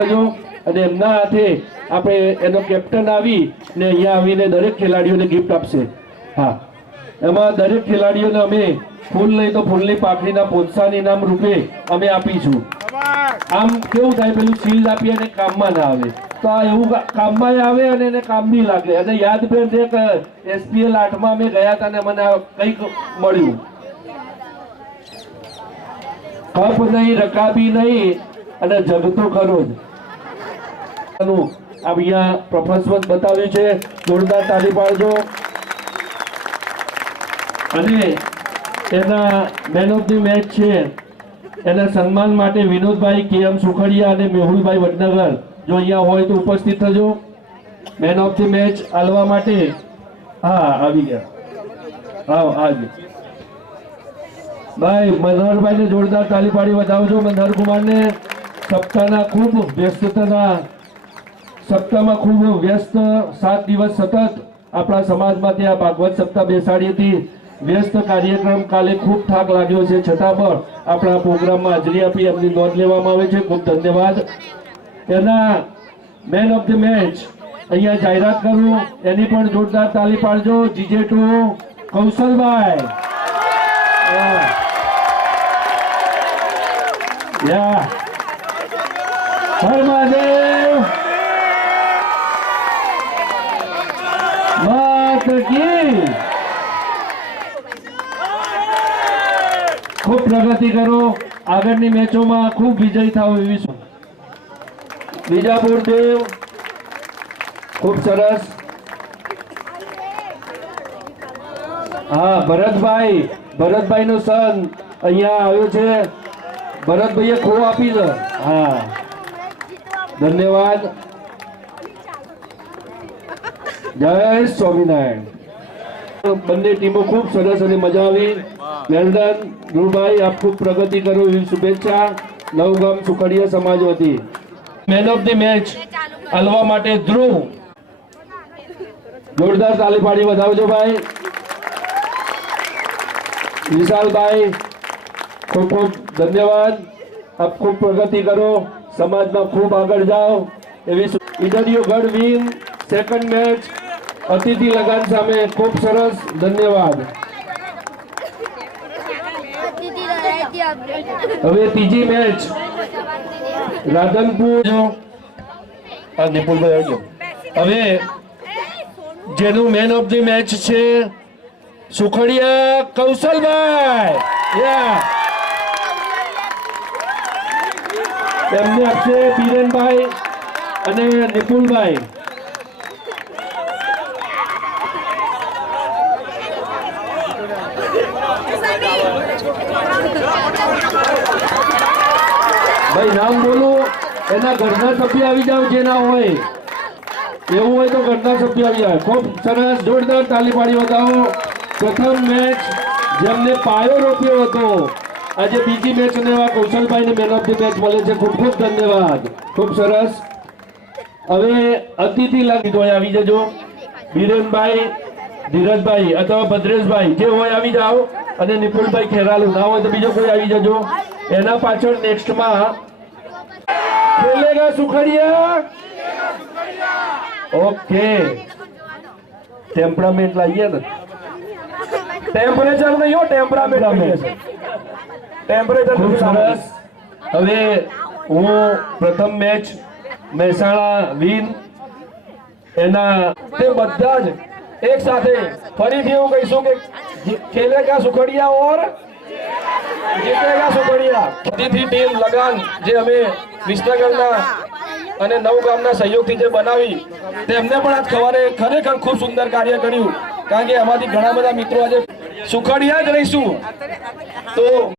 અને એમના હાથે આપણે એનો કેપ્ટન આવી ને અહીંયા આવીને દરેક ખેલાડીઓને ગિફ્ટ આપશે। હા, એમાં દરેક ખેલાડીઓને અમે ફૂલ લઈ તો ફૂલની પાકડીના પ્રોત્સાહન ઇનામ રૂપે અમે આપીશું। આમ કેવું થાય, પેલું શીલ્ડ આપીએ અને કામમાં ના આવે, તો આ એવું કામમાં આવે અને એને કામ બી લાગે। અને યાદ છે કે SPL 8 માં અમે ગયા હતા ને મને કંઈક મળ્યું, કપ નહીં, રકાબી નહીં અને જગ તો ખરો જ। અહીંયા પરફોર્મન્સ બતાવ્યું છે, જોરદાર તાળી પાડજો। અને એના મેન ઓફ ધી મેચ છે, એના સન્માન માટે વિનોદભાઈ KM સુખડિયા અને મેહુલભાઈ વડનગર જો અહીંયા હોય તો ઉપસ્થિત થજો મેન ઓફ ધી મેચ આલવા માટે। હા, આવી ગયા, આવો આજે ભાઈ મનહરભાઈને જોરદાર તાળી પાડી વધાવજો। મનહર કુમારને સપ્તાહના ખૂબ સપ્તાહમાં ખૂબ વ્યસ્ત 7 દિવસ સતત આપણા સમાજમાં ત્યાં ભાગવત સપ્તાહ બેસાડી હતી, વ્યસ્ત કાર્યક્રમ, કાલે ખૂબ થાક લાગ્યો છે, છતાં પણ આપણા પ્રોગ્રામમાં હાજરી આપી એમની નોંધ લેવામાં આવે છે, ખૂબ ધન્યવાદ। એના મેન ઓફ ધ મેચ અહીંયા જાહેરાત કરું, એની પણ જોરદાર તાળી પાડજો। GJ2 કૌશલભાઈ, હર મહાદેવ, માત કી। ખૂબ પ્રગતિ કરો, આગળની મેચોમાં ખૂબ વિજય થાવ એવી। વિજાપુર દેવ, ખૂબ સરસ। હા, ભરતભાઈ નો સન અહીંયા આવ્યો છે, ભરતભાઈએ ખો આપી છે। હા, ધન્યવાદ, જય સ્વામિનારાયણ। બંને ટીમો ખૂબ સરસ અને મજા આવી। વેલ ડન ધ્રુવભાઈ, આપ ખૂબ પ્રગતિ કરો એવી શુભેચ્છા નવગામ સુખડિયા સમાજ વતી। મેન ઓફ ધી મેચ આલવા માટે ધ્રુવ, જોરદાર તાળી પાડી વધાવજો ભાઈ। વિશાલભાઈ, ખૂબ ખૂબ ધન્યવાદ, આપ ખૂબ પ્રગતિ કરો, સમાજમાં ખૂબ આગળ જાઓ એવી। ઇડરિયો ગઢ વિન સેકન્ડ મેચ અતિથિ લગાન સામે, ખૂબ સરસ, ધન્યવાદ। હવે ત્રીજી મેચ રાધનપુર, નિપુલભાઈ આવજો। હવે જેનું મેન ઓફ ધી મેચ છે સુખડિયા કૌશલભાઈ, એમને આપશે બીરેનભાઈ અને નિપુલભાઈ। ભાઈ નામ બોલું, એના ઘરના સભ્ય આવી જાવ, જે ના હોય એવું હોય તો ઘરના સભ્ય આવી જાય। ખૂબ સરસ, જોરદાર તાળી પાડી વધાવો। પ્રથમ મેચ જેમને પાયો રોપ્યો હતો, આજે બીજી મેચ અને એવા કૌશલભાઈને મેન ઓફ ધી મેચ મળે છે, ખૂબ ખૂબ ધન્યવાદ, ખૂબ સરસ। હવે અતિથિ લાગી આવી જજો, બીરેનભાઈ, ધીરજભાઈ અથવા ભદ્રેશભાઈ જે હોય આવી જાઓ, અને નિપુલભાઈ ખેરાલુ ના હોય તો બીજો કોઈ આવી જજો। એના પાછળ નેક્સ્ટમાં ખેલેગા સુખડિયા, ઓકે, ટેમ્પરામેન્ટ લાવીએ ને, ટેમ્પરેચર નહીં હો, ટેમ્પરામેન્ટ, ટેમ્પરેચર સરસ। હવે હું પ્રથમ મેચ મહેસાણા વિન, એના તે બધા જ એક સાથે ફરીથી એવું કહીશું કે ખેલેગા સુખડિયા ઓર જીતેગા સુખડિયા। અતિથિ ટીમ લગાન જે અમે વિસનગરના અને નવગામના સહયોગથી જે બનાવી, તેમને પણ આજ ખરેખર ખૂબ સુંદર કાર્ય કર્યું, કારણ કે આમાંથી ઘણા બધા મિત્રો આજે સુખડિયા જ રહીશું તો